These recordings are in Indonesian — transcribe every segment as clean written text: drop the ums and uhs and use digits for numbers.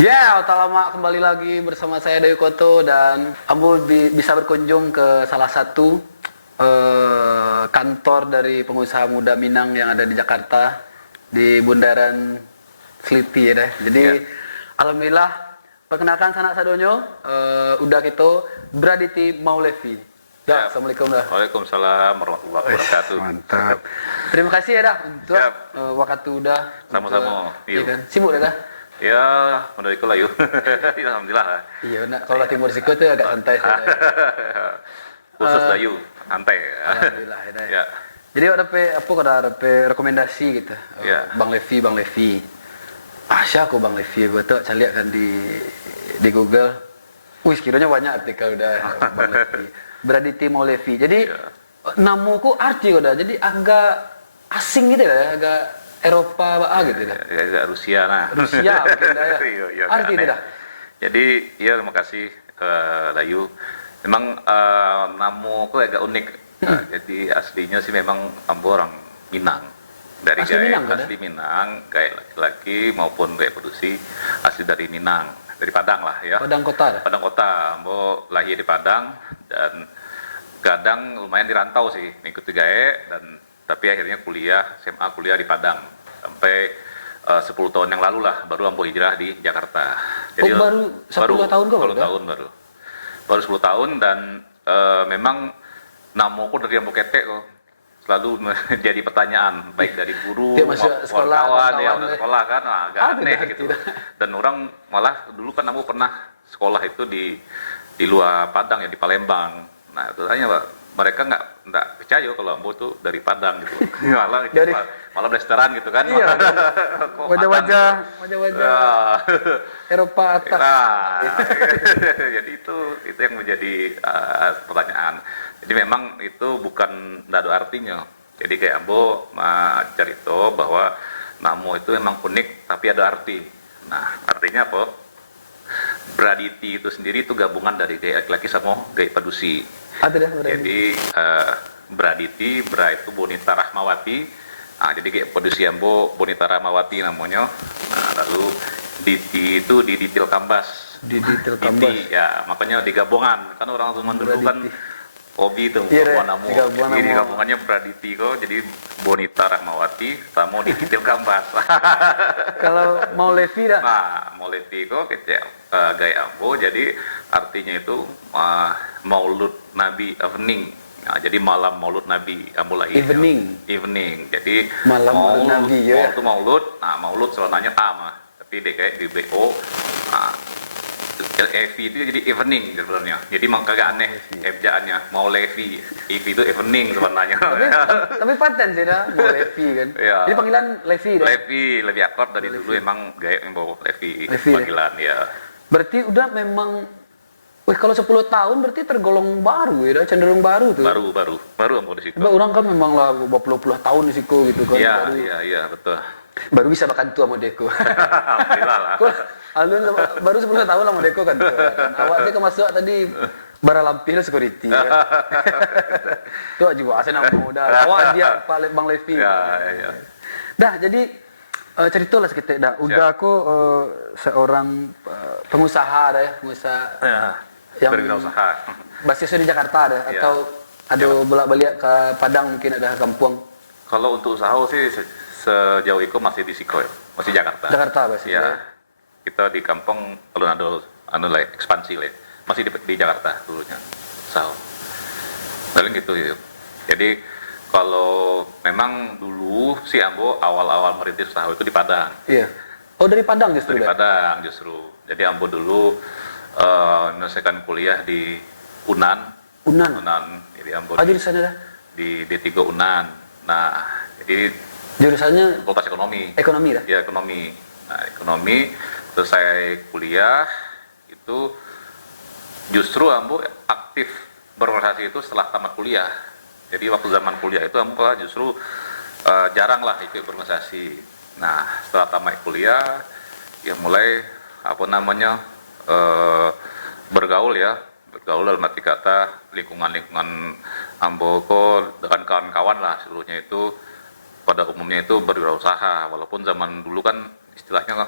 Ya, udah lama kembali lagi bersama saya Dewi Koto dan Ambo bisa berkunjung ke salah satu kantor dari pengusaha muda Minang yang ada di Jakarta di Bundaran Selipi ya deh. Jadi alhamdulillah perkenalkan sanak sadonyo udah gitu Braditi Maulevi. Dah, Assalamualaikum dah. Waalaikumsalam warahmatullahi wabarakatuh. Mantap. Terima kasih ya dah untuk waktu udah. Sama-sama. Iya kan. Sibuk dah. Ya, udah ikut lah yuk. Alhamdulillah. Iya, nak kalau timur siku tuh agak santai saja. Khusus Dayu, santai. Alhamdulillah ya. Ya. Jadi ada apa ada rekomendasi gitu. Ya. Bang Levi. Siapa Bang Levi? Gue tuh lihat kan di Google. Wih, sekiranya banyak artikel udah Bang Levi. Braditi Maulevi. Jadi namaku arti udah. Jadi agak asing gitu ya, agak Eropa gitu dah. Ya, Rusia nah. Rusia mungkin dah ya. Iya, Arti itu dah. Jadi, ya terima kasih Dayu. Memang namaku agak unik. Jadi aslinya sih memang Ambo orang Minang. Dari Asli Minang, asli Minang, kayak laki-laki maupun reproduksi asli dari Minang, dari Padang lah ya. Padang kota dah. Padang kota, Ambo lahir di Padang dan kadang lumayan dirantau sih, mengikuti gae dan tapi akhirnya SMA kuliah di Padang sampai 10 tahun yang lalu lah baru Ambo hijrah di Jakarta. Jadi baru 10 tahun kok? 10 tahun baru 10 tahun dan memang namaku dari Ambo ketek kok selalu menjadi pertanyaan baik dari guru maupun kawan yang udah sekolah kan agak aneh gitu. Dan orang malah dulu kan Ambo pernah sekolah itu di luar Padang ya, di Palembang. Nah itu tanya Pak, mereka nggak percaya kalau Ambo tuh dari Padang gitu. malah blasteran gitu kan. Iya. Wajah-wajah Eropa atas. Nah, jadi itu yang menjadi pertanyaan. Jadi memang itu bukan dado artinya. Jadi kayak Ambo cerita bahwa namo itu memang unik tapi ada arti. Nah artinya apa? Braditi itu sendiri itu gabungan dari gaya laki-laki sama gaya padusi. Jadi Braditi, Bra itu Bonita Rahmawati. Nah, jadi kayak padusi Ambo Bonita Rahmawati namanya. Nah, lalu Diti itu di Ditil Kambas. Diti, ya makanya digabungan. Kan orang zaman dulu kan hobi itu jadi gabungannya Braditi kok. Jadi Bonita Rahmawati sama di Ditil Kambas. Kalau Maulevi dah. Nah, Maulevi kok gaya Ambo jadi artinya itu Maulud Nabi Evening. Nah, jadi malam Maulud Nabi Ambo lahir. Evening. Jadi malam Maulud Nabi ya. Itu Maulud. Nah, Maulud sebenarnya sama, tapi kayak di BO. Nah, Evi itu jadi evening sebenarnya. Jadi makanya aneh ejaannya Maulevi. Evi itu evening sebenarnya. tapi paten sih dah Maulevi kan. Ya. Jadi panggilan Levi dah. Levi lebih akrab dari dulu emang gaya Ambo Levi panggilan ya. Berarti udah memang kalau 10 tahun berarti tergolong baru ya, cenderung baru tuh. Baru Ambo di situ. Orang kan memang lah berpuluh-puluh tahun di situ gitu kan. Iya, betul. Baru bisa makan tua sama Deko. Alhamdulillah lah. Alun baru 10 tahun lah sama Deko kan. Awak dia kemasuk tadi bara lampir security kan. Tuh juga asal nama muda. Awak dia Pak Bang Levi. Ya. Dah jadi ceritalah sedikit dah. Udah aku seorang pengusaha yang berusaha. basisnya di Jakarta ada atau ada bolak-balik ke Padang mungkin ada kampung. Kalau untuk usaha sih sejauh itu masih di Siko ya, masih Jakarta. Jakarta basisnya. Ya. Kita di kampung kalau ada ekspansi lah. Masih di Jakarta dulunya. Paling gitu ya. Jadi kalau memang dulu si Ambo awal-awal merintis usaha itu di Padang. Iya. Oh dari Padang justru. Dari Padang justru. Jadi Ambo dulu menyelesaikan kuliah di Unan. Jadi Ambo di sana dah. Di D3 Unan. Nah, jadi jurusannya Fakultas Ekonomi. Ekonomi dah. Ya, ekonomi. Nah, ekonomi selesai kuliah itu justru Ambo aktif berorganisasi itu setelah tamat kuliah. Jadi waktu zaman kuliah itu Ambo justru jarang lah ikut berorganisasi. Nah, setelah tamat kuliah ya mulai bergaul dalam arti kata lingkungan Ambo dengan kawan-kawan lah seluruhnya itu pada umumnya itu berwirausaha, walaupun zaman dulu kan istilahnya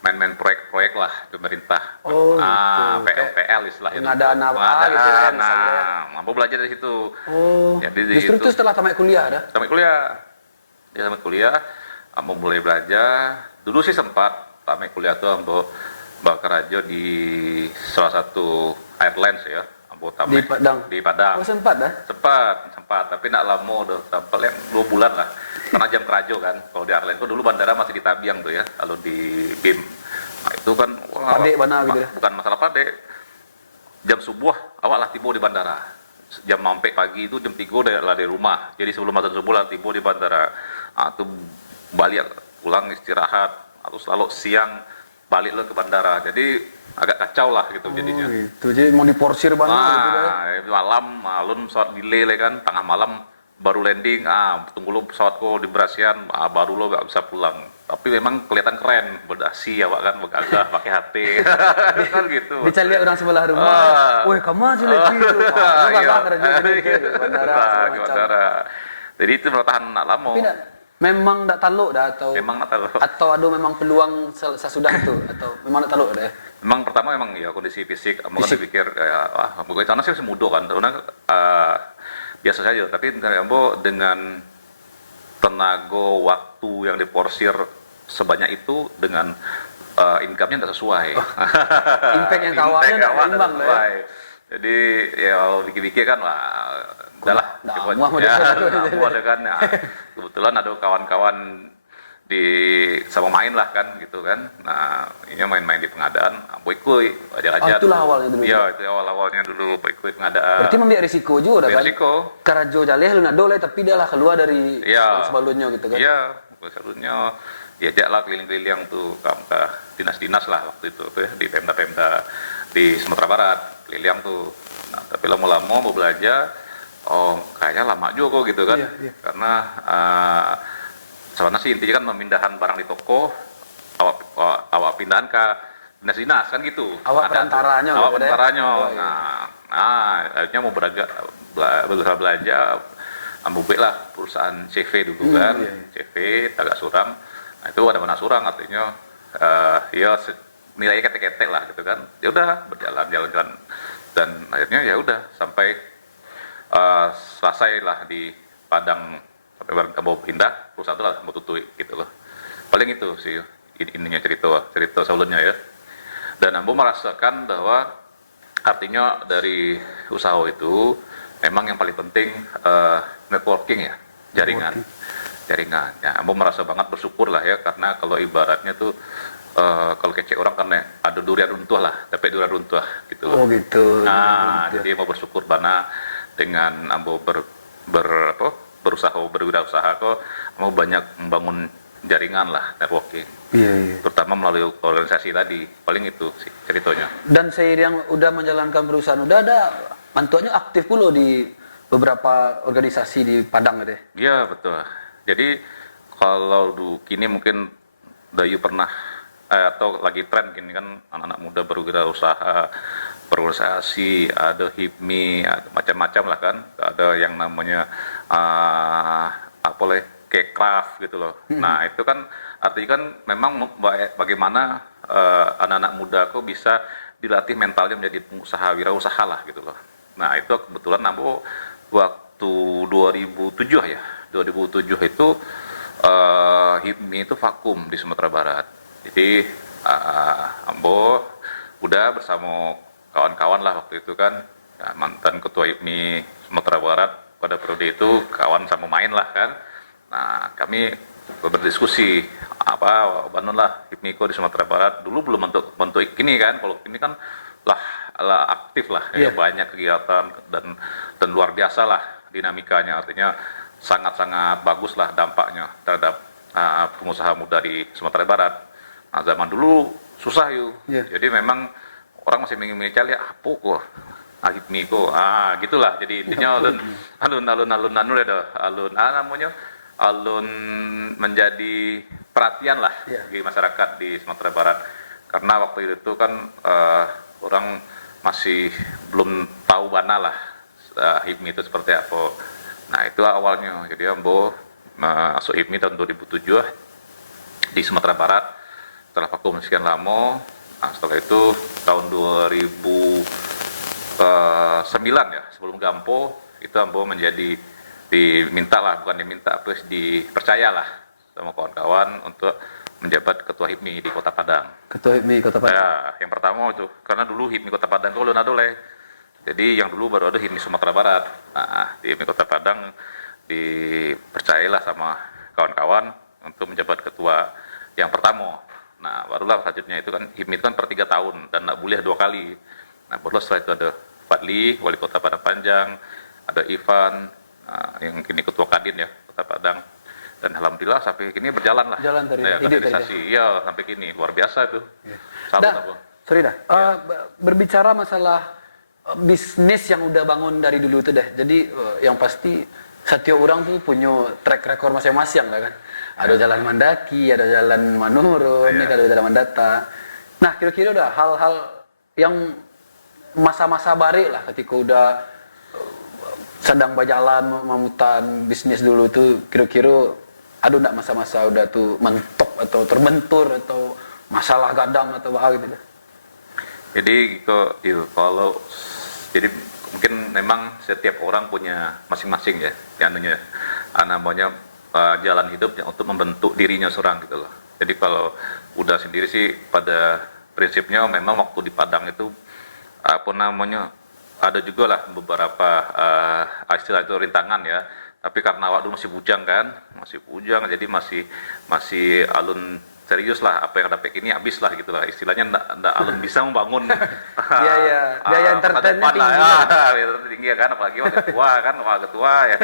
main-main proyek-proyek lah. PL istilahnya. Pengadaan apa gitu ya, misalnya. Mampu belajar dari situ. Oh, Jadi di justru situ, itu setelah tamat kuliah dah? tamat kuliah. Dia tamat kuliah, mau mulai belajar. Dulu sih sempat tamat kuliah tuh ambo bakar aja di salah satu airlines ya. Ambo tamat Di Padang? Di Padang. Oh, sempat dah? Sempat, tapi nak lama udah paling 2 bulan lah. Karena jam kerajo kan. Kalau di airline itu dulu bandara masih di Tabiang tuh ya, kalau di BIM. Nah, itu kan Padek mana gitu ya? bukan masalah padek. Jam subuh awak lah tiba di bandara. Jam sampai pagi itu jam 3 udah lah di rumah. Jadi sebelum azan subuh lah tiba di bandara. Itu balik pulang istirahat. Atau selalu siang balik lo ke bandara. Jadi agak kacau lah gitu jadinya. Gitu. Jadi mau diporsir banget gitu ya? Itu malum pesawat delay kan, tengah malam baru landing, tunggu lo pesawatku di Brasian, baru lo gak bisa pulang. Tapi memang kelihatan keren, berdasi ya Pak kan, begagah, pakai HP, kan gitu. Dicari orang sebelah rumah, weh kamu aja lagi itu, kerja di bandara. Jadi itu bertahan nak lama. Tapi memang tak taluk dah atau ada memang peluang sesudah itu atau memang tak taluk dah ya? Memang pertama memang ya kondisi fisik, kan dipikir kayak gue sana sih masih muda kan, karena biasa saja. Tapi ambo dengan tenaga waktu yang diporsir sebanyak itu dengan income-nya tidak sesuai. Impact yang kawannya tidak imbang lah. Jadi ya bikin-bikin kan udahlah. Ada kan. Nah, kebetulan ada kawan-kawan sama main lah kan gitu kan. Nah, ini main-main di pengadaan, ikut aja. Itulah awalnya dulu. Iya, itu awalnya dulu ikut pengadaan. Berarti membiak risiko juga kan? Risiko. Karajo jaleh lu nak dole tapi dia lah keluar dari sebelumnya gitu kan. Iya, sebelumnya diajak lah keliling-keliling tuh ke dinas-dinas lah waktu itu tuh ya, di Pemda-Pemda di Sumatera Barat, keliling tuh. Nah, tapi lama-lama mau belajar, kayaknya lama juga kok gitu kan. Iya. Karena sebenarnya sih intinya kan pemindahan barang di toko, awak pindahan ke dinas-dinas kan gitu. Awak perantaranya. Akhirnya mau berusaha belajar, ambil lah perusahaan CV dulu kan, CV agak suram. Nah itu ada mana surang artinya nilainya ketek-ketek lah gitu kan. Ya udah berjalan dan akhirnya ya udah sampai selesai lah di Padang. Sampai barang kamu pindah, perusahaan itu lah kamu tutup gitu loh. Paling itu sih ininya cerita sebelumnya ya. Dan Ambo merasakan bahwa artinya dari usaha itu memang yang paling penting networking ya, jaringan. Ya, Ambo merasa banget bersyukur lah ya, karena kalau ibaratnya tuh kalau kecek orang kan ada durian runtuh lah, dapat durian runtuh gitu loh. Oh gitu. Nah, jadi Ambo bersyukur banget dengan Ambo berwirausaha kok mau banyak membangun jaringan lah, networking. Iya. Terutama melalui organisasi tadi, paling itu sih ceritanya. Dan seiring udah menjalankan perusahaan, udah ada mantuannya aktif pula di beberapa organisasi di Padang gitu ya? Iya betul. Jadi kalau kini mungkin Dayu pernah atau lagi tren gini kan anak-anak muda berwirausaha, berorganisasi, ada HIPMI, ada macam-macam lah kan, ada yang namanya kayak craft gitu loh. Nah itu kan artinya kan memang bagaimana anak-anak muda kok bisa dilatih mentalnya menjadi pengusaha wirausaha lah gitu loh. Nah itu kebetulan Ambo waktu 2007 itu HIPMI itu vakum di Sumatera Barat. Jadi Ambo udah bersama kawan-kawan lah waktu itu kan, mantan ketua HIPMI Sumatera Barat pada periode itu kawan sama main lah kan. Nah kami berdiskusi bangun lah HIPMI di Sumatera Barat. Dulu belum bentuk gini kan, kalau ini kan lah aktif lah, ya, banyak kegiatan dan luar biasa lah dinamikanya, artinya sangat-sangat bagus lah dampaknya terhadap pengusaha muda di Sumatera Barat. Nah zaman dulu susah jadi memang orang masih ingin cari apa kok HIPMI gitulah, jadi intinya alun menjadi perhatian lah bagi masyarakat di Sumatera Barat, karena waktu itu kan orang masih belum tahu lah HIPMI itu seperti apa. Nah itu awalnya, jadi Ambo masuk HIPMI tahun 2007 di Sumatera Barat. Setelah vakum sekian lama, Nah, setelah itu tahun 2009 ya, sebelum Gampo itu Ambo menjadi diminta lah, bukan diminta, terus dipercayalah sama kawan-kawan untuk menjabat ketua HIPMI di Kota Padang. Ketua HIPMI Kota Padang. Ya, yang pertama itu, karena dulu HIPMI Kota Padang itu belum ada oleh. Jadi yang dulu baru ada HIPMI Sumatera Barat. Nah, di HIPMI Kota Padang dipercayalah sama kawan-kawan untuk menjabat ketua yang pertama. Nah, barulah selanjutnya itu kan HIPMI itu kan per 3 tahun dan nggak boleh 2 kali. Nah, barulah setelah itu ada Fadli, Wali Kota Padang Panjang, ada Ivan, yang kini ketua Kadin ya Kota Padang, dan alhamdulillah sampai kini berjalan lah. Jalan dari kaderisasi, iya sampai kini luar biasa tuh. Salut Abu. Sorry dah. Berbicara masalah bisnis yang udah bangun dari dulu itu deh. Jadi yang pasti setiap orang tuh punya track record masing-masing lah kan. Ada jalan Mandaki, ada jalan Manurun, ada jalan Mandata. Nah, kira-kira udah hal-hal yang masa-masa bari lah ketika udah sedang berjalan memutan bisnis dulu tuh, kira-kira ada enggak masa-masa udah tuh mentok atau terbentur atau masalah gadang atau apa gitu. Jadi kalau jadi mungkin memang setiap orang punya masing-masing ya, yang namanya jalan hidupnya untuk membentuk dirinya seorang gitu loh. Jadi kalau udah sendiri sih pada prinsipnya memang waktu di Padang itu apa namanya ada juga lah beberapa istilah itu rintangan ya, tapi karena waktu masih bujang kan, jadi masih alun serius lah, apa yang dapat ini habis lah gitu lah, istilahnya ndak alun bisa membangun biaya entertainnya tinggi ya, tinggi ya kan, apalagi wakil ketua ya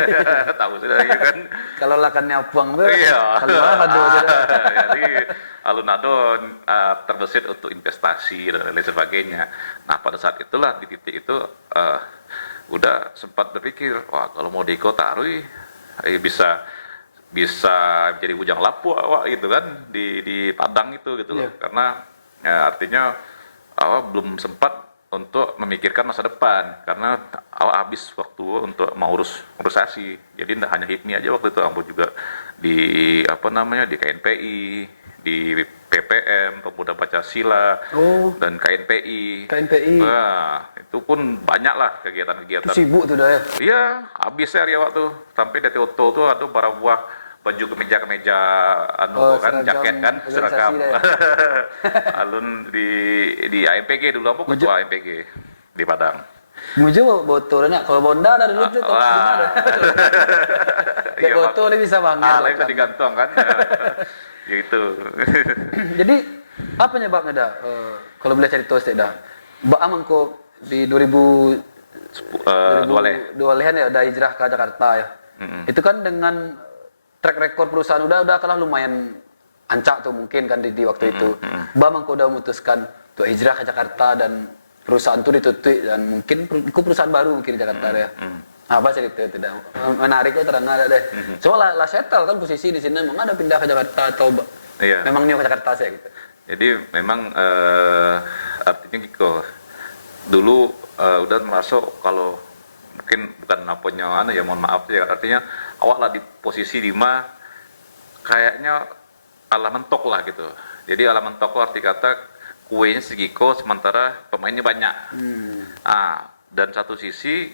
tahu sudah ya kan, kalau lakannya puang tuh iya. keluar aduh gitu. Jadi alun-alun terbesit untuk investasi dan lain sebagainya. Nah pada saat itulah di titik itu udah sempat berpikir, wah kalau mau di kota Arui bisa jadi bujang lapu awak gitu kan di Padang itu gitu loh. Karena ya, artinya awak belum sempat untuk memikirkan masa depan karena awak habis waktu untuk mau urusasi. Jadi tidak hanya HIPMI aja waktu itu, ambo juga di di KNPI, di PPM Pemuda Pancasila dan KNPI. Nah, itu pun banyak lah kegiatan-kegiatan. Itu sibuk tuh dah ya. Iya, habis hari waktu sampai di Toto tuh ada para buah baju kemeja jaket kan seragam. Ya. Alun di AMPG dulu, aku ketua AMPG di Padang. Mujo botol nak kalau Bonda ada dulu tuh kalau gimana? Kayak botol ini bisa banget. Bisa digantung kan. Gitu. Jadi apa nyebabnya dah? Kalau boleh cerita sedikit dah. Mbak Amangko di 2002-an ya udah hijrah ke Jakarta ya. Itu kan dengan track record perusahaan udah kalah lumayan ancak tuh mungkin kan di waktu itu. Mbak Amangko udah memutuskan untuk hijrah ke Jakarta dan perusahaan itu ditutup dan mungkin perusahaan baru mungkin di Jakarta ya. Apa cerita itu dah? Menarik terang ada deh. Soalnya lah settle kan posisi di sini, memang ada pindah ke Jakarta atau memang nio ke Jakarta sih gitu. Jadi memang artinya gitu. Dulu udah merasa kalau mungkin bukan apanya ya mohon maaf ya, artinya awak lah di posisi 5 kayaknya ala mentok lah gitu. Jadi ala mentok arti kata kuenya segiko sementara pemainnya banyak. Dan satu sisi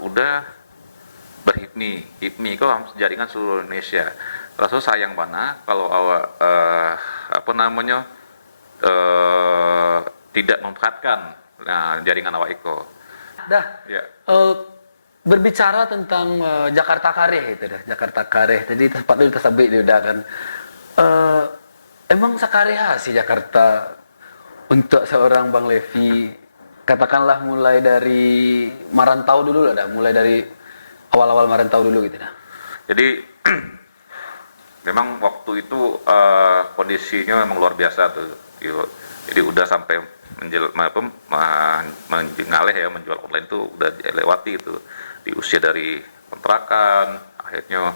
udah HIPMI kok jaringan seluruh Indonesia. Rasa sayang mana kalau awak tidak memanfaatkan jaringan awak itu. Dah. Ya. Berbicara tentang Jakarta Kareh itu dah, Jakarta Kareh. Jadi tempat itu tersebut udah kan. Emang sakareh sih Jakarta untuk seorang Bang Levi, katakanlah mulai dari merantau dulu lah dah, mulai dari awal-awal merantau dulu gitu dah. Jadi memang waktu itu kondisinya memang luar biasa tuh. Jadi udah sampai menjual online tuh udah lewati itu di usia dari kontrakan akhirnya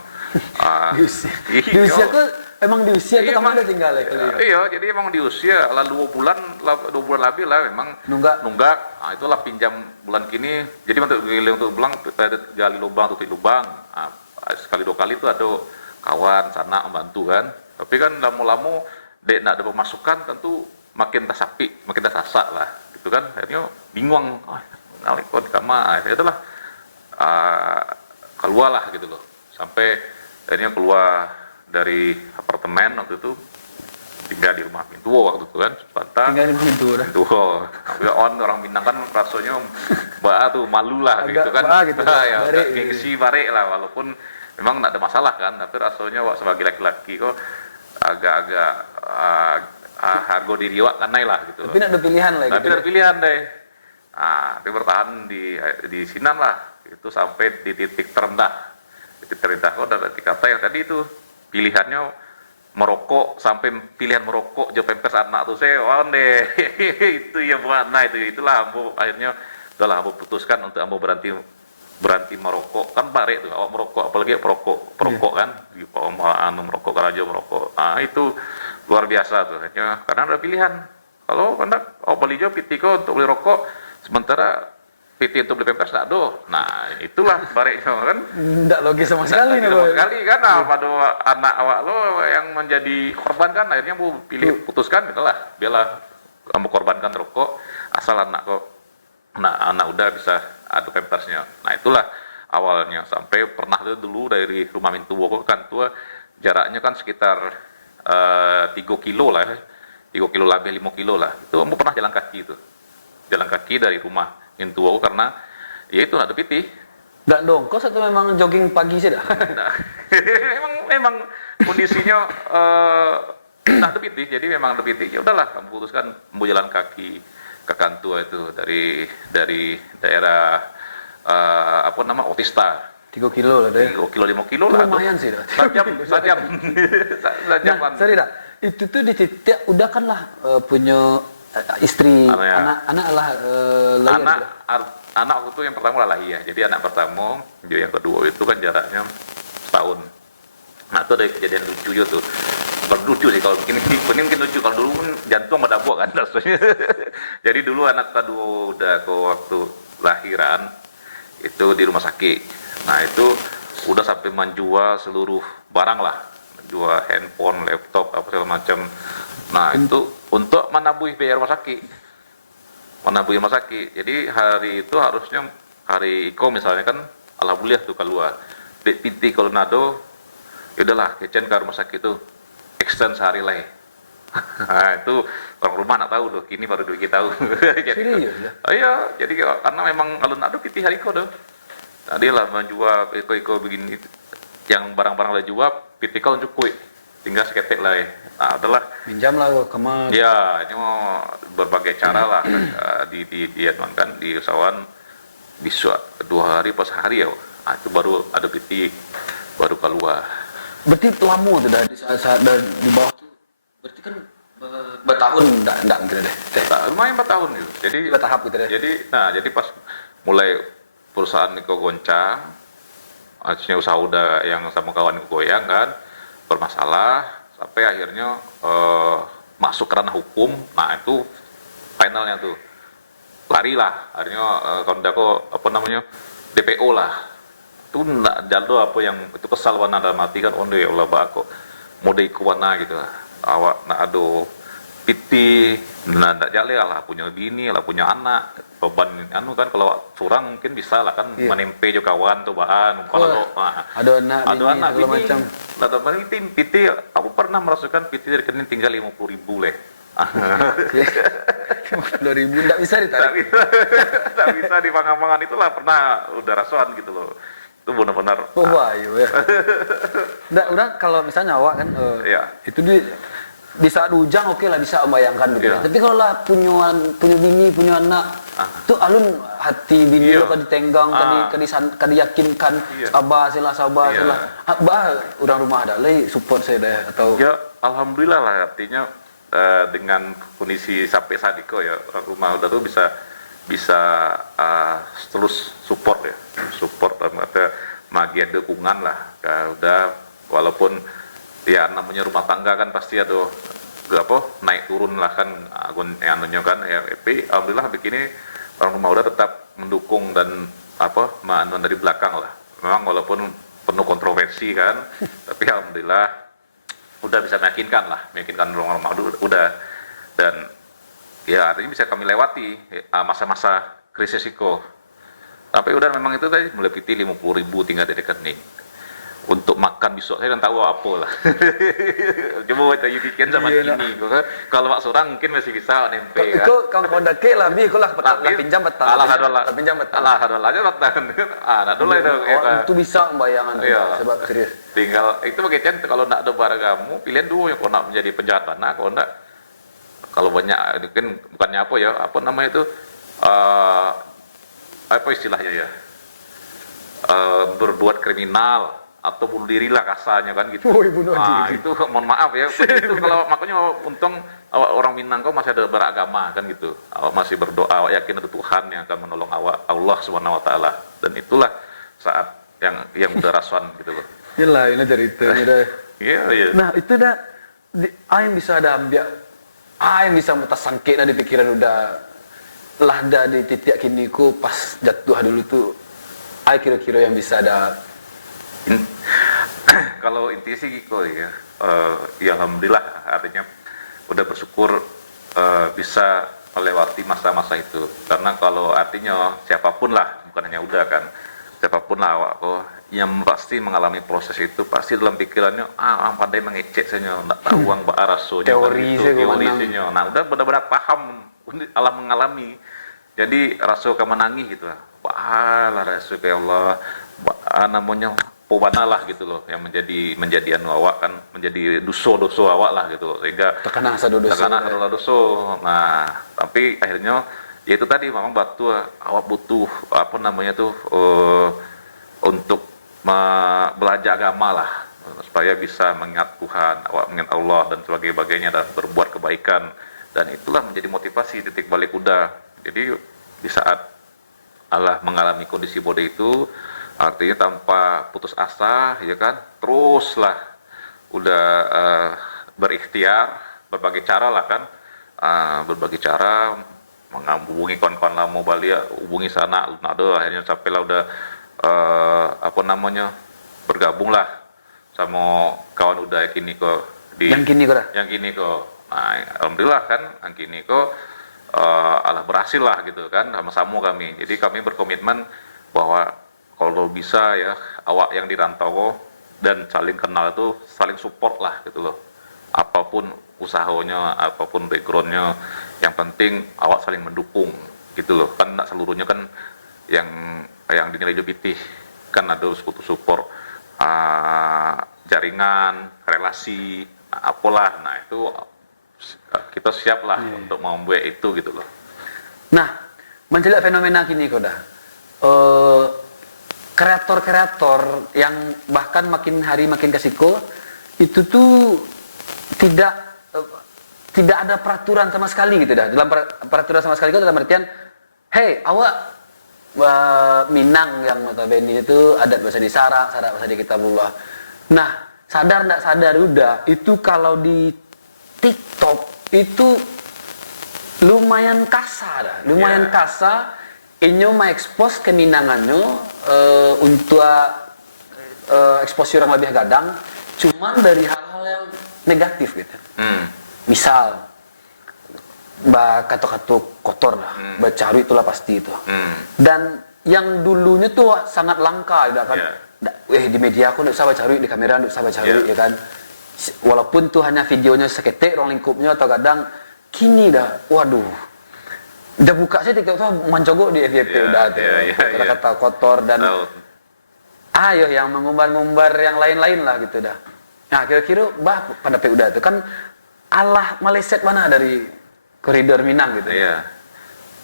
di usia tuh emang di usia itu kamu udah tinggal ya iya jadi emang di usia lah 2 bulan lebih lah memang nunggak itulah pinjam bulan kini jadi untuk gali lubang tutup lubang sekali 2 kali itu ada kawan sana membantu kan tapi kan lama-lama dek nak ada pemasukan tentu makin tersasak lah gitu kan, akhirnya bingung, ngalik kok di kamar, ya itulah keluar lah gitu loh, sampai akhirnya keluar dari apartemen waktu itu, tinggal di rumah Pintuo waktu itu kan, Sepantan. Tinggal di pintu dah. Pintuo, orang Minang kan rasanya tuh malu lah Agak gitu kan, gitu, ya, barek agak gengsi barek lah, walaupun memang nggak ada masalah kan, tapi rasanya sebagai laki-laki kok agak-agak harga diri wak kanai lah gitu. Tapi nak ada pilihan lah Tapi gitu. ada pilihan deh. Tapi bertahan di Sinan lah, itu sampai di titik terendah. Titik terendah kok dari kata yang tadi itu pilihannya merokok, sampai pilihan merokok jo pempes anak tuh saya deh. Itu ya buat itulah ambo akhirnya udahlah ambo putuskan untuk ambo berhenti merokok, kan barek tuh awak merokok, apalagi perokok kan di merokok karajo merokok, itu luar biasa tuh akhirnya, karena ada pilihan. Kalau hendak beli jo pitiko untuk beli rokok, sementara PT untuk beli pempes tak ada. Nah itulah bareknya kan, Tidak logis sama sekali nih, sama Boy. sekali kan, pada anak awak lo yang menjadi korban kan, akhirnya bu putuskan itulah biarlah kamu korbankan rokok, asal anak udah bisa adu pempersnya. Nah itulah awalnya, sampai pernah tuh dulu dari rumah Mintuwo ke Kantua jaraknya kan sekitar 3 kilo lah, 3 kilo lebih 5 kilo lah. Itu kamu pernah jalan kaki dari rumah Mintuwo, karena ya itu ada piti. Nggak dongkos atau memang jogging pagi sih dah? Nah, memang kondisinya ada piti, jadi memang ada piti. Ya udahlah, kamu putuskan mau jalan kaki ke Kantua itu dari daerah Otista. 3 kilo lah deh. 3 kilo 5 kilo lah. Lumayan sih dah. Sajam. Nah, sorry dah. Itu tuh di titik udah kan lah punya istri, anak lah lahir. Anak aku tuh yang pertama lah ya. Jadi anak pertama, yang kedua itu kan jaraknya setahun. Nah itu ada kejadian lucu juga tuh. Bukan lucu sih, kalau ini mungkin lucu, kalau dulu kan jantung pada buah kan rasanya. Jadi dulu anak kedua udah ke waktu lahiran itu di rumah sakit. Nah itu udah sampai menjual seluruh barang lah, menjual handphone, laptop, apa segala macam. Nah itu untuk menabui biaya rumah sakit, Jadi hari itu harusnya hari Iko misalnya kan, alhamdulillah tuh keluar PT Colorado, ya udahlah kecen ke rumah sakit itu extend sehari lah. Nah itu orang rumah nak tahu loh, kini baru kita tahu. Jadi, iya, jadi karena memang kalau nak PT hari Iko tuh, nah, dia lah menjual Iko begini, yang barang-barang lah jual, PT Kol cukup, tinggal seketek lah. Nah, adalah minjam lah kemas. Ya, ini mau berbagai cara lah kan di usahawan bisa 2 hari pas hari ya. Nah, itu baru ada PT baru keluar. Berarti lama tuh dah di saat di bawah tuh. Berarti kan bertahun enggak gitu deh. Lumayan 4 tahun gitu. Jadi bertahap gitu deh. Jadi pas mulai perusahaan Niko goncang, akhirnya usaha udah yang sama kawan goyang kan, bermasalah, sampai akhirnya masuk ke ranah hukum. Nah itu finalnya tuh larilah akhirnya kalau DPO lah, itu nggak jalur apa yang itu kesal wana dalam hati kan, ya Allah bako mau diku wana gitu awak nak ado piti nah ndak jale lah, punya bini lah, punya anak, beban kan kalau curang mungkin bisa lah kan, menempe jo kawan tuh bahan kalau ada anak bini macam ada piti aku pernah merasakan piti rekening tinggal 50.000 leh. 50.000 enggak bisa ditarik. Tak bisa dipangan-pangan, itulah pernah udah rasuan gitu loh. Itu benar-benar. Bayu ya. Enggak, udah kalau misalnya awak kan itu di saat hujan oke lah bisa membayangkan gitu. Tapi kalau lah punya bini, punya anak, itu alun hati bini lo kan ditenggang, kan diyakinkan sabar sila. Orang rumah ada lagi support saya deh atau ya alhamdulillah lah, artinya dengan kondisi sampai sadiko ya, orang rumah udah tuh bisa terus support ada magia dukungan lah. Udah walaupun ya namanya rumah tangga kan pasti ada naik turun lah kan, anunya kan ya, tapi alhamdulillah begini orang rumah udah tetap mendukung dan dari belakang lah. Memang walaupun penuh kontroversi kan, tapi alhamdulillah udah bisa meyakinkan orang rumah udah, dan ya artinya bisa kami lewati masa-masa krisis itu. Tapi udah memang itu tadi mulai piti 50.000 tinggal di rekening. Untuk makan besok saya kan tahu apa lah. Coba baca weekend sama Iya, ini. Kalau Pak Surang mungkin masih bisa nempe kan. Itu kau dake lah bi, kau lah pinjam betah. Alhamdulillah. Pinjam betah. Alhamdulillah aja betah. Nah dulu itu. Itu bisa bayangan tuh, Iya. sebab serius. Tinggal itu bagian kalau nak ada barang kamu pilihan dulu yang kau nak menjadi penjahat mana, kalau nak kalau banyak mungkin bukannya apa ya, apa namanya itu apa istilahnya ya, berbuat kriminal atau bunuh diri lah kasarnya kan gitu. Woi, bunuh diri. Itu mohon maaf ya. Itu kalau makanya untung awak orang Minang kau masih ada beragama kan gitu. Awak masih berdoa, awak yakin ada Tuhan yang akan menolong awak, Allah Subhanahu wa taala. Dan itulah saat yang udah rasuan gitu loh. Iyalah, ini ceritanya dah. Iya, iya. Nah, itu dah yang bisa ada ambil, yang bisa mutasangkit di pikiran udah lah dah di titik kini ku pas jatuh dulu tuh, kira-kira yang bisa ada. Kalau inti sih kok ya alhamdulillah artinya udah bersyukur bisa melewati masa-masa itu, karena kalau artinya siapapun lah, bukan hanya udah kan, siapapun lah awak kok yang pasti mengalami proses itu pasti dalam pikirannya orang pandai mengecek saja, nggak tahu uang baraso Teori teorisinya. Nah udah benar-benar paham alam mengalami, jadi raso kemenangi gitu lah, wah lah raso kayak Allah namanya pobana lah gitu loh, yang menjadi anu awak kan, menjadi doso awak lah gitu loh, sehingga Tekanan sadoso. Nah tapi akhirnya ya itu tadi memang batu awak butuh apa namanya tuh untuk belajar agama lah, supaya bisa mengingat Tuhan, awak mengingat Allah dan sebagainya, dan berbuat kebaikan, dan itulah menjadi motivasi titik balik kuda. Jadi di saat Allah mengalami kondisi bodoh itu, artinya tanpa putus asa, ya kan, teruslah udah berikhtiar berbagai cara lah kan, berbagai cara menghubungi kawan-kawan lama Bali, hubungi sana, ada akhirnya sampailah udah apa namanya bergabung lah sama kawan udah yang kini kok Yang kini kok. Nah alhamdulillah kan yang kini kok Allah berhasil lah gitu kan, sama-sama kami. Jadi kami berkomitmen bahwa kalau bisa ya awak yang di rantau dan saling kenal itu saling support lah gitu loh, apapun usahanya, apapun backgroundnya, yang penting awak saling mendukung gitu loh kan. Nggak seluruhnya kan yang dinilai lebih kan, ada support jaringan relasi apalah, nah itu kita siap lah untuk membuat itu gitu loh. Nah, menjelaskan fenomena kini kok dah. Kreator-kreator yang bahkan makin hari makin kesiko itu tuh tidak ada peraturan sama sekali gitu dah. Dalam peraturan sama sekali itu dalam artian, hey awak Minang yang notabene itu adat bahasa di Sarak bahasa di Kitabullah. Nah sadar ndak sadar udah itu kalau di TikTok itu lumayan kasar, kasar. Inyo mengekspos keminangannya untuk eksposur yang lebih gadang, cuman dari hal-hal yang negatif gitu. Misal, kata-kata kotor lah, cari itulah pasti itu. Dan yang dulunya tuh sangat langka, ya kan? Di media aku nggak usah cari, di kamera nggak usah cari, ya kan? Walaupun tuh hanya videonya seketik, ruang lingkupnya atau kadang, kini dah, waduh. Udah buka sih TikTok tuh mencogok di FYP udah tuh kata-kata kotor dan yang mengumbar-ngumbar yang lain-lain lah gitu dah. Nah kira-kira pada udah tuh kan Allah meleset mana dari koridor Minang gitu. Iya.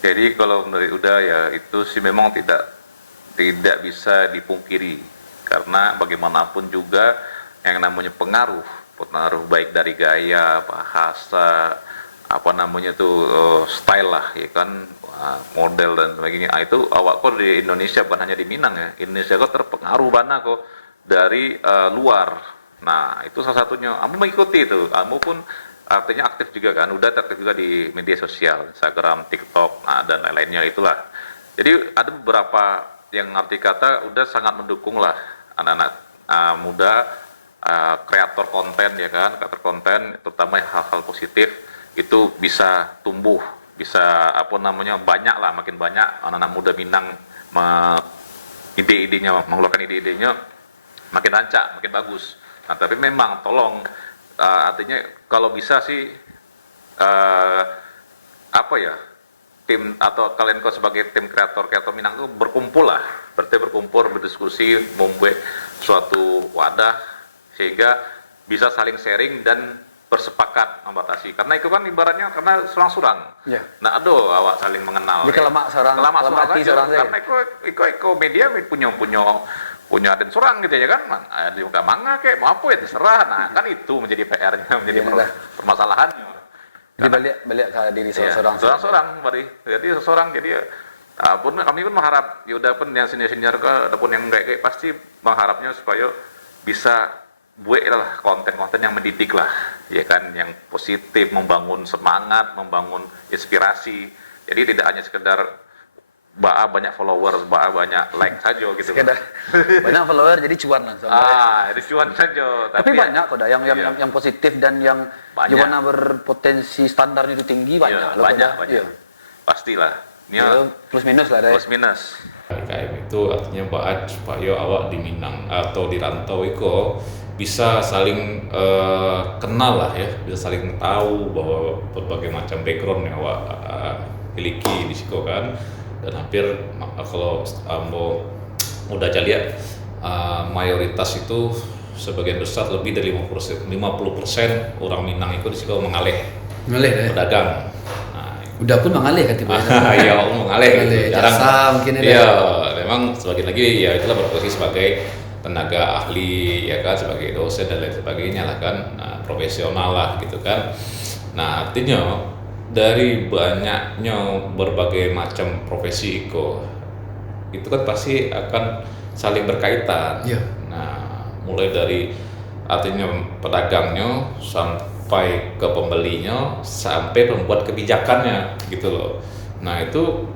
Jadi kalau dari udah ya itu sih memang tidak bisa dipungkiri, karena bagaimanapun juga yang namanya pengaruh baik dari gaya, bahasa, apa namanya tuh style lah ya kan, model dan sebagainya. Itu awak kok di Indonesia, bukan hanya di Minang ya, Indonesia kok terpengaruh banget kok dari luar. Nah itu salah satunya, kamu mengikuti itu, kamu pun artinya aktif juga kan, udah aktif juga di media sosial, Instagram, TikTok, dan lain-lainnya itulah. Jadi ada beberapa yang arti kata udah sangat mendukung lah anak-anak muda, kreator konten ya kan, kreator konten terutama hal-hal positif itu bisa tumbuh bisa apa namanya banyak lah, makin banyak anak-anak muda Minang ide-idenya, mengeluarkan ide-idenya makin rancak, makin bagus. Nah tapi memang tolong artinya kalau bisa sih apa ya, tim atau kalian kok sebagai tim kreator Minang itu berkumpul lah, berarti berkumpul, berdiskusi, membuat suatu wadah sehingga bisa saling sharing dan bersepakat membatasi, karena itu kan ibaratnya karena surang-surang. Ya. Nah, aduh, awak saling mengenal. Jadi kelamak seorang aja, karena iko media punya aden surang gitu ya kan, ada juga manga kayak mau apa ya terserah. Nah, kan itu menjadi PR-nya, menjadi permasalahannya. Jadi balik ke diri seorang, Bari. Jadi seseorang, jadi pun kami pun mengharap, yaudah pun yang senior ataupun yang kayak pasti mengharapnya supaya bisa buat lah konten-konten yang mendidik lah, ya kan, yang positif, membangun semangat, membangun inspirasi. Jadi tidak hanya sekedar banyak followers, banyak like saja gitu. Sekedar banyak follower jadi cuan langsung. Jadi cuan saja. Tapi banyak kok dah yang positif dan yang gimana berpotensi standarnya itu tinggi banyak. Banyak. Pastilah. Plus minus lah deh. Plus minus. KKM itu artinya buat supaya awak di Minang atau di rantau itu bisa saling kenal lah ya, bisa saling tahu bahwa berbagai macam background yang awak miliki di situ kan. Dan hampir kalau udah lihat mayoritas itu sebagian besar lebih dari 50% orang Minang itu di situ mengalih pedagang. Udah pun mengalih kan tiba-tiba. Iya, mengalih gitu. Jasa mungkin ada. Iya, memang sebagian lagi ya itulah berposisi sebagai tenaga ahli ya kan, sebagai dosen dan lain sebagainya lah kan, profesional lah gitu kan. Nah, artinya dari banyaknya berbagai macam profesi itu kan pasti akan saling berkaitan. Iya. Nah, mulai dari artinya pedagangnya sampai ke pembelinya sampai pembuat kebijakannya gitu loh. Nah itu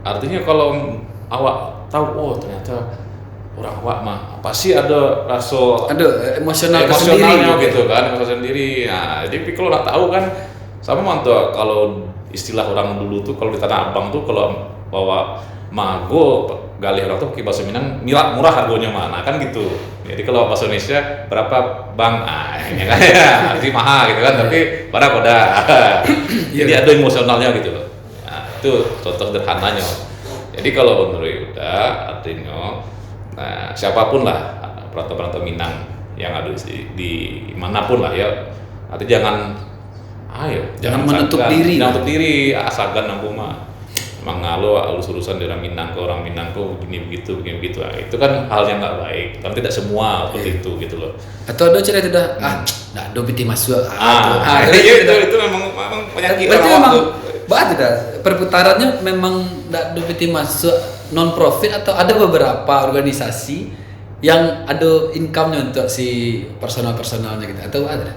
artinya kalau awak tahu ternyata orang awak mah pasti ada rasa emosionalnya gitu kan, emosi sendiri. Nah jadi kalau nak tahu kan sama mantu, kalau istilah orang dulu tuh kalau di Tanah Abang tuh kalau bawa mago galih orang tuh pakai bahasa Minang murah harganya mana kan gitu. Jadi kalau bahasa Indonesia berapa bang, ya kan ya, jadi mahal gitu kan, tapi pada jadi ada emosionalnya gitu loh. Nah itu contoh sederhananya. Jadi kalau menurut Yuda artinya, nah siapapun lah perantau Minang yang ada di manapun lah ya, artinya jangan menutup diri, asagan nang rumah. Mengalo alus-urusan dari Minang ke orang Minang kok begini begitu. Nah, itu kan hal yang nggak baik. Kan tidak semua seperti itu gitu loh. Atau ada cerita tidak nggak ada piti masuk. Itu memang penyakit. Berarti memang tidak perputarannya memang nggak ada piti masuk non profit atau ada beberapa organisasi yang ada income-nya untuk si personalnya gitu atau ada?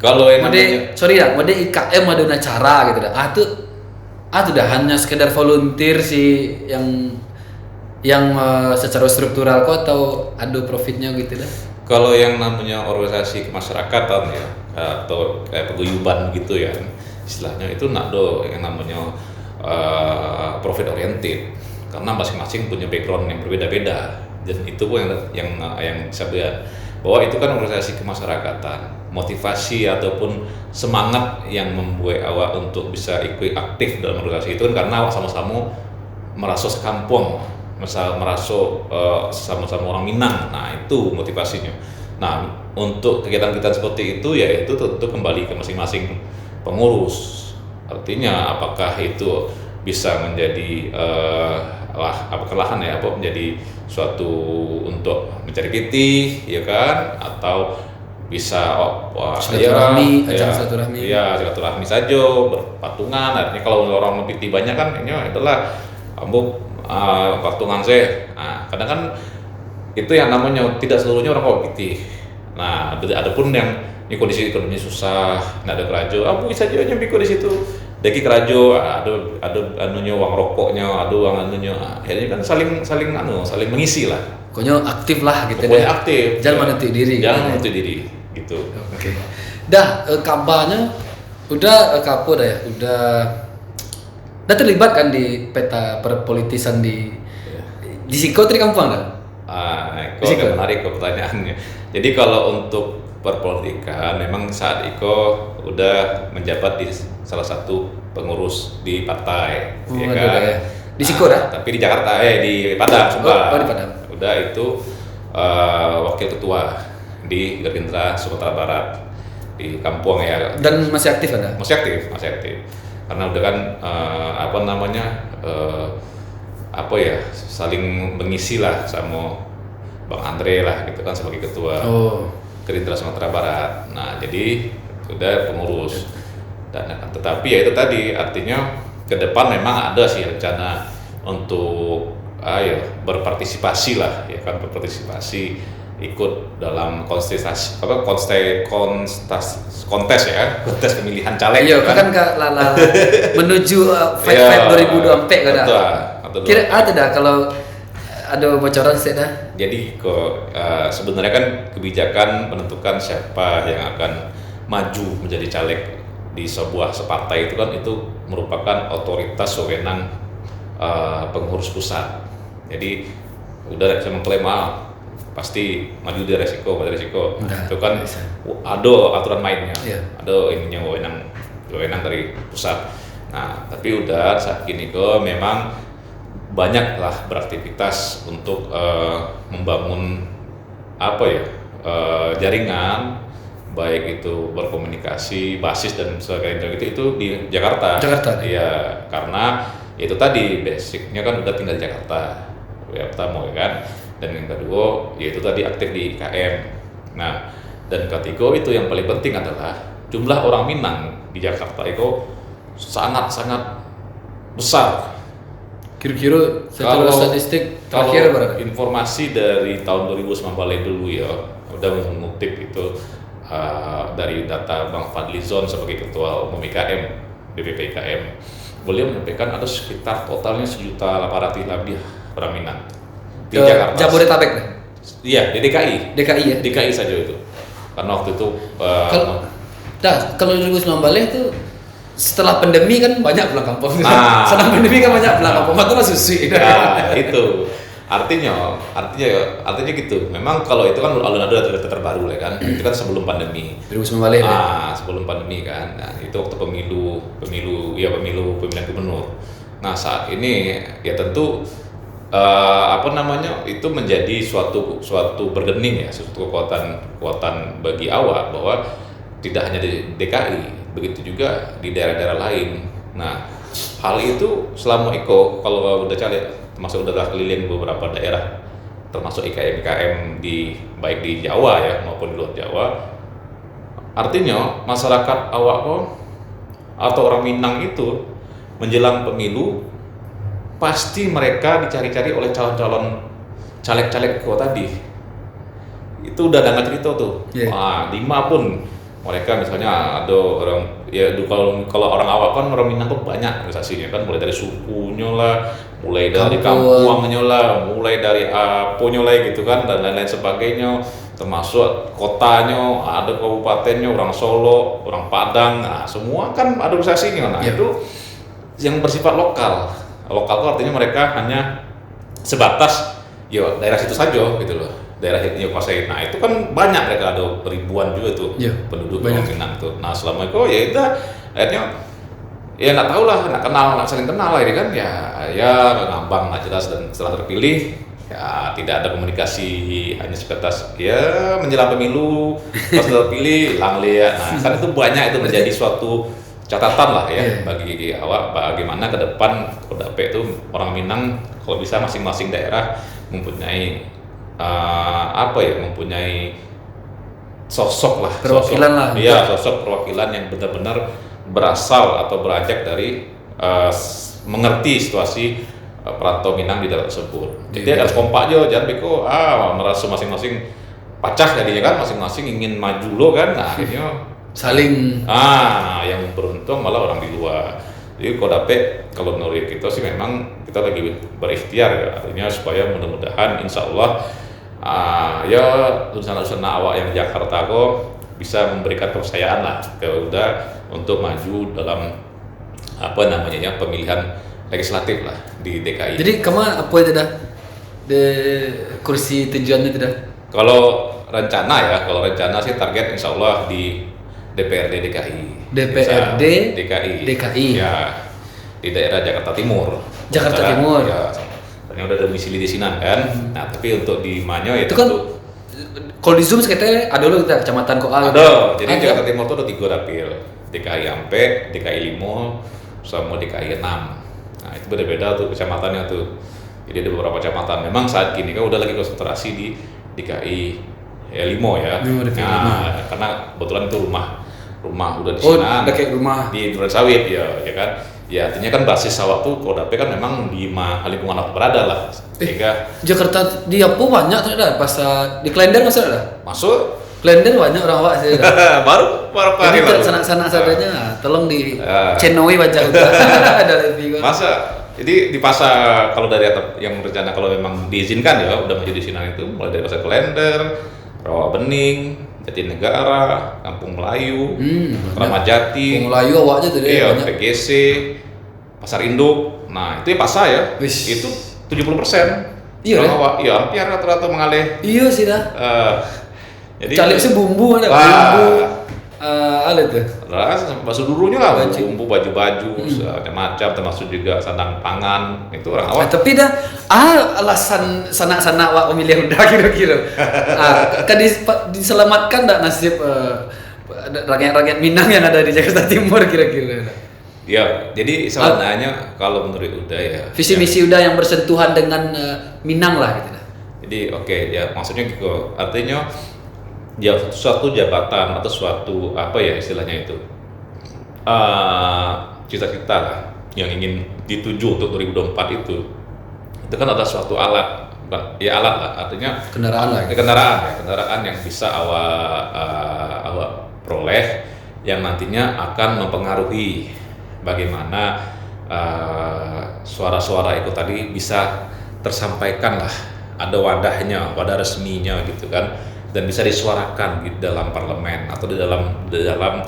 Kalau yang mode IKM ada acara gitu dah. Sudah hanya sekedar volunteer sih yang secara struktural kok atau ada profitnya gitu dah. Kalau yang namanya organisasi kemasyarakatan ya atau kayak paguyuban gitu ya istilahnya, itu nak do yang namanya profit oriented, karena masing-masing punya background yang berbeda-beda, dan itu pun yang saya lihat bahwa itu kan organisasi kemasyarakatan, motivasi ataupun semangat yang membuat awak untuk bisa ikut aktif dalam organisasi itu kan karena awak sama-sama merasa sekampung, merasa sama-sama orang Minang. Nah itu motivasinya. Nah untuk kegiatan-kegiatan seperti itu ya itu tentu kembali ke masing-masing pengurus. Artinya apakah itu bisa menjadi menjadi suatu untuk mencari titik ya kan, atau bisa silaturahmi saja, berpatungan. Artinya kalau orang lebih banyak kan ini adalah patungan saya. Nah kadang kan itu yang namanya tidak seluruhnya orang kok pitih. Nah ada pun yang ini kondisi ekonomi susah, nggak ada kerajo, bisa aja nyambi di situ. Deki kerajo, ada anunya uang rokoknya, ada uang anunya, akhirnya kan saling mengisi lah. Pokoknya aktif lah gitu. Pokoknya aktif. Jangan menutup diri. Gitu. Oke. Dah kampanye udah kapo dah ya, udah Nah terlibat kan di peta perpolitisan di Siko itu di kampung kan? Itu agak menarik ke pertanyaannya. Jadi kalau untuk perpolitikan, memang saat Iko udah menjabat di salah satu pengurus di partai, ya kan? Ya. Di Siko dah? Tapi di Jakarta, di Padang, Sumbar. Di Padang. Udah itu wakil ketua di Gerindra Sumatera Barat di kampung ya. Dan masih aktif ada? Masih aktif. Karena udah kan saling mengisi lah sama Bang Andre lah gitu kan sebagai ketua Gerindra Sumatera Barat. Nah jadi udah pengurus tetapi ya itu tadi artinya ke depan memang ada sih rencana untuk berpartisipasi lah ya kan, berpartisipasi ikut dalam kontes pemilihan caleg. Iya, kan lala menuju fight 2024 kan dah. Kira ada dah kalau ada bocoran sih dah. Jadi sebenarnya kan kebijakan menentukan siapa yang akan maju menjadi caleg di sebuah separtai itu kan itu merupakan otoritas wewenang pengurus pusat. Jadi udah bisa mengklaim pasti maju dari resiko. Itu kan ada aturan mainnya, ada ininya wewenang dari pusat. Nah tapi udah saat ini memang banyaklah beraktivitas untuk membangun jaringan, baik itu berkomunikasi, basis dan sebagainya itu di Jakarta. Iya, karena itu tadi basicnya kan udah tinggal di Jakarta, ya pertama kan. Dan yang kedua yaitu tadi aktif di IKM. Nah dan ketiga itu yang paling penting adalah jumlah orang Minang di Jakarta itu sangat besar. Kira-kira secara statistik terakhir berapa? Informasi dari tahun 2019 dulu ya udah mengutip itu dari data Bang Fadlizon sebagai ketua umum IKM DPP IKM, beliau menyampaikan ada sekitar totalnya 1.800.000 lebih orang Minang di Jakarta. Jabodetabek deh? Iya, di DKI. DKI ya? DKI saja itu. Karena waktu itu kalau 2019 itu setelah pandemi kan banyak pulang kampung. Setelah pandemi kan banyak pulang kampung. Maka susi. Nah, itu. Artinya gitu. Memang kalau itu kan alun-alun data terbaru lah kan. Itu kan sebelum pandemi. 2019 sebelum pandemi kan. Nah, itu waktu pemilihan gubernur. Nah, saat ini ya tentu itu menjadi suatu bergening ya, suatu kekuatan bagi awak bahwa tidak hanya di DKI, begitu juga di daerah-daerah lain. Nah, hal itu selama kalau udah termasuk udah keliling beberapa daerah, termasuk IKM baik di Jawa ya maupun di luar Jawa, artinya masyarakat awak atau orang Minang itu menjelang pemilu pasti mereka dicari-cari oleh calon-calon caleg-caleg tadi. Itu udah ada cerita tuh. Yeah. 5 pun mereka misalnya ada orang ya kalau orang awak kan orang Minang tuh banyak organisasinya kan, mulai dari sukunya lah, mulai dari kampungnya lah, mulai dari aponya lah gitu kan, dan lain-lain sebagainya, termasuk kotanya, ada kabupatennya, orang Solo, orang Padang, semua kan ada organisasinya. Nah yeah. Itu yang bersifat lokal itu artinya mereka hanya sebatas daerah situ saja gitu loh, daerah yang kuasai. Nah itu kan banyak, mereka ada ribuan juga tuh penduduk orang Minang tuh. Nah selama itu ya itu akhirnya ya nggak tahu lah, nggak saling kenal lah ini kan ya ngambang nggak jelas, dan setelah terpilih ya tidak ada komunikasi, hanya sebatas menjelang pemilu pas terpilih hilang lihat. Nah kan itu banyak, itu menjadi suatu catatan lah ya bagi awak, bagaimana ke depan Kodapek itu orang Minang kalau bisa masing-masing daerah mempunyai mempunyai sosok lah, sosok perwakilan yang benar-benar berasal atau beranjak dari mengerti situasi perantau Minang di daerah tersebut. Jadi harus kompak aja, jangan beko merasa masing-masing pacah jadinya kan, masing-masing ingin maju lo kan. Nah akhirnya saling yang beruntung malah orang di luar. Jadi Kodapek kalau menurut kita sih memang kita lagi berikhtiar ya, artinya supaya mudah-mudahan insya Allah lulusan-lulusan awak yang di Jakarta bisa memberikan kepercayaan lah ke untuk maju dalam apa namanya ya, pemilihan legislatif lah di DKI. Jadi kamu apa itu dah? De kursi tujuannya itu dah? Kalau rencana sih target insya Allah di DPRD DKI. DPRD DKI. Ya, di daerah Jakarta Timur. Jakarta Timur. Ya, soalnya udah domisili di sini kan. Nah, tapi untuk di Manyo ya Itu kan tentu kalau di Zoom sekretnya ada loh kita kecamatan Koal. ada. Jadi Ada. Jakarta Timur tuh ada 3 dapil. DKI Ampe, DKI 5, sama DKI 6. Nah, itu beda-beda tuh kecamatannya tuh. Jadi ada beberapa kecamatan. Memang saat ini kan udah lagi konsentrasi di DKI 5 ya. DKI Nah, karena kebetulan itu rumah udah di Oh, sana. udah kayak rumah. Di Duren Sawit ya kan. Ya artinya kan basis sawah tuh Kodape kan memang di lingkungan aku berada lah. Sehingga Jakarta di apa banyak tuh dah pas di Klender masih ada. masuk Klender banyak orang awak sih. baru Jadi kali lalu. sana sadanya tolong di Ah. cenoi baca udah ada lebih kan. Masa jadi di pasar kalau dari atap yang rencana kalau memang diizinkan ya udah menjadi sinan itu mulai dari pasar Klender, Rawabening, Jatinegara, Kampung Melayu, Kramat Jati, Melayu awak aja tuh deh iya, banyak. PGC, Pasar Induk. Nah, itu ya pasar ya. Wis. Itu 70%. Iya, Orang awak, iya hampir rata-rata mengalih. Iya sih dah. Jadi Calik sih bumbu ada Wah. bumbu. Ada tuh. bakso durunya lah, Baju. bumbu baju-baju, macam termasuk juga sandang pangan. Itu orang awak. Tapi dah alasan sanak-sanak awak memilih udah kira-kira. Kan diselamatkan tak nasib rakyat-rakyat Minang yang ada di Jakarta Timur kira-kira. Ya, jadi sebenarnya kalau menurut Uda ya. Visi misi udah yang bersentuhan dengan Minang lah gitu dah. Jadi oke, ya maksudnya gitu. Artinya ya suatu jabatan atau suatu apa ya istilahnya itu cita-cita lah yang ingin dituju untuk 2024 itu kan adalah suatu alat alat lah, artinya Kendaraan lah. kendaraan yang bisa awak peroleh yang nantinya akan mempengaruhi bagaimana suara-suara itu tadi bisa tersampaikan lah, ada wadahnya, wadah resminya gitu kan, dan bisa disuarakan di dalam parlemen atau di dalam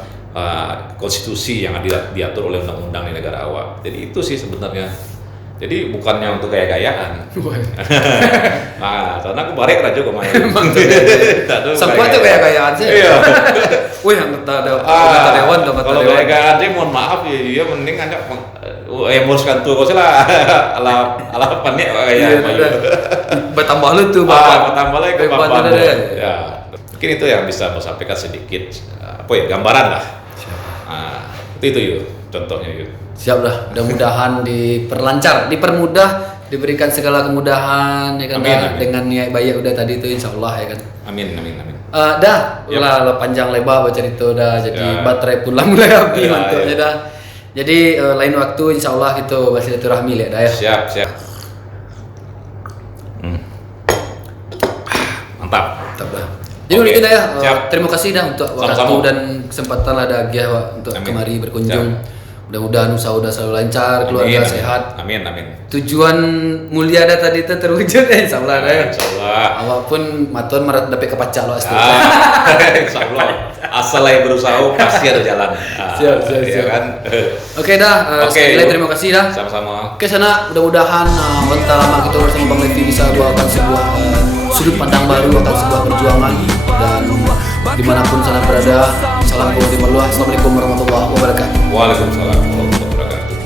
konstitusi yang diatur oleh undang-undang di negara awak. Jadi itu sih sebenarnya. Jadi bukannya untuk gaya-gayaan. Nah, karena aku balik aja kok main. Sempat tuh gaya-gayaan sih. Iya. Wih, anggota dewan, Kalau gaya-gayaan sih mohon maaf ya, iya mending anda emoskan tuh kok lah ala panik kayak bertambah lu tuh bertambah lagi ke Bapak. Bapak. Ya, mungkin itu yang bisa mau sampaikan sedikit gambaran lah. Nah, itu yuk contohnya yuk. Siap lah, mudah-mudahan dipermudah, diberikan segala kemudahan ya kan, Amin. dengan niat baik udah tadi itu insya Allah ya kan. Amin. Dah, Yep. lah panjang lebar baca itu dah, jadi Ya. baterai pula mulai habis Ya, mantuknya ya. dah. Jadi lain waktu insya Allah itu bersilaturahmi lihat dah ya. Siap. Mantap. Mantap dah. Jadi Oke, itu dah ya. siap. Terima kasih dah untuk waktu Sama-sama. dan kesempatan lah dah Gia untuk Amin. kemari berkunjung. Mudah-mudahan usaha udah selalu lancar, keluarga sehat. Amin. Tujuan mulia dah tadi itu terwujud ya insya Allah dah ya. Insyaallah. Awak pun maton merat dapat kepacak lo asli. Insyaallah. Asal aja berusaha pasti ada jalan. Siap. Ya kan. Oke dah, Oke, sekali lagi yuk. terima kasih dah. Sama-sama. Oke sana, mudah-mudahan wanita lama kita bersama Bang Levi bisa bawakan sebuah sudut pandang baru akan sebuah perjuangan, dan dimanapun sana berada, salam keluarga. Assalamualaikum warahmatullahi wabarakatuh. Waalaikumsalam.